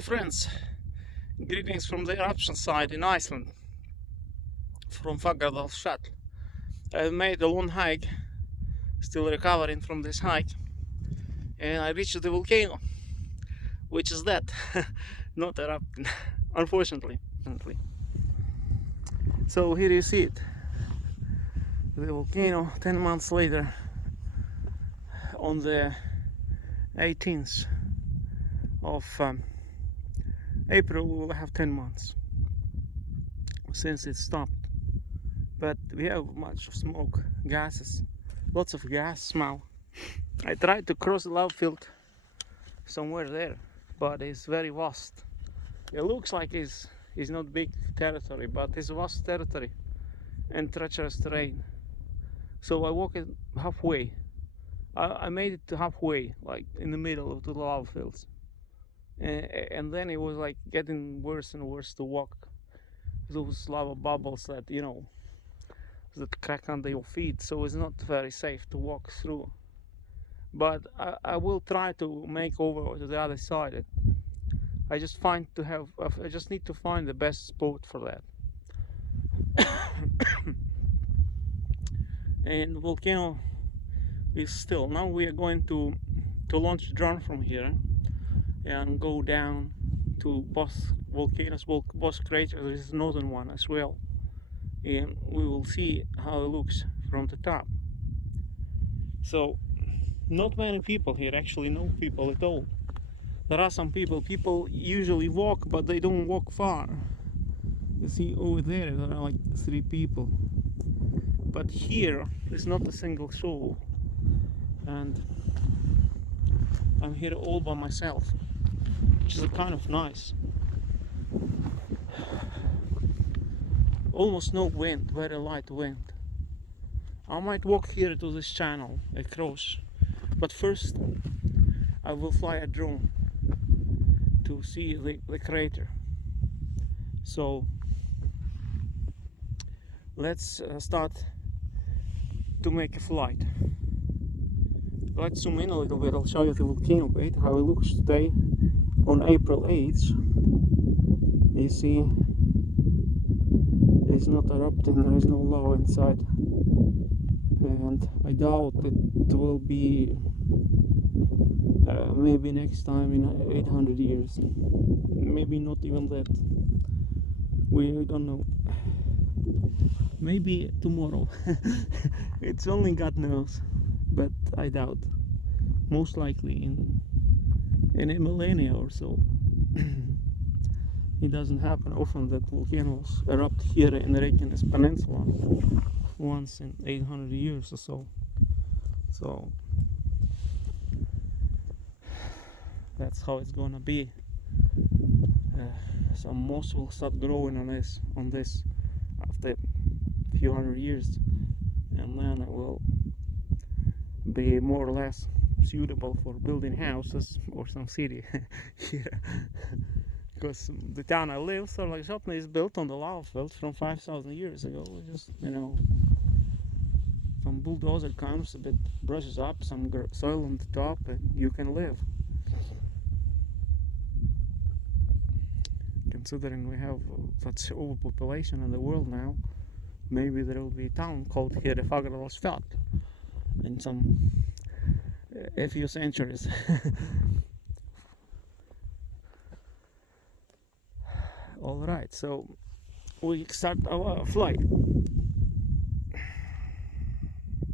Friends, greetings from the eruption site in Iceland, from Fagradalsfjall. I've made a long hike, still recovering from this hike, and I reached the volcano, which is dead, not erupting, unfortunately. So here you see it, the volcano 10 months later, on the 18th of April. We will have 10 months since it stopped, but we have much smoke, gases, lots of gas smell. I tried to cross the lava field somewhere there, but it's very vast. It looks like it's not big territory, but it's vast territory and treacherous terrain. So I walked halfway. I made it to halfway, like in the middle of the lava fields. And then it was like getting worse and worse to walk. Those lava bubbles that, that crack under your feet, so it's not very safe to walk through. But I will try to make over to the other side. I just need to find the best spot for that. And the volcano is still. Now we are going to launch a drone from here and go down to both volcanoes, both craters. There is a northern one as well, and we will see how it looks from the top. So not many people here, actually no people at all. There are some people usually walk, but they don't walk far. You see over there are like 3 people, but here there's not a single soul, and I'm here all by myself, which is kind of nice. Almost no wind, very light wind. I might walk here to this channel across, but first I will fly a drone to see the crater. So let's start to make a flight. Let's zoom in a little bit. I'll show you the volcano bit, how it looks today on April 8th. You see, it's not erupting, there is no lava inside, and I doubt it will be maybe next time in 800 years, maybe not even that. We don't know, maybe tomorrow. It's only God knows, but I doubt. Most likely in a millennia or so. It doesn't happen often that volcanoes erupt here in the Reykjanes Peninsula once in 800 years or so. So that's how it's gonna be. Some moss will start growing on this after a few hundred years, and then it will be more or less suitable for building houses or some city here. Because the town I live, Thorlagsvatn, is built on the lava field from 5,000 years ago. Just, some bulldozer comes, a bit brushes up some soil on the top, and you can live. Considering we have such overpopulation in the world now, maybe there will be a town called here Fagradalsfjall in a few centuries. Alright, so we start our flight.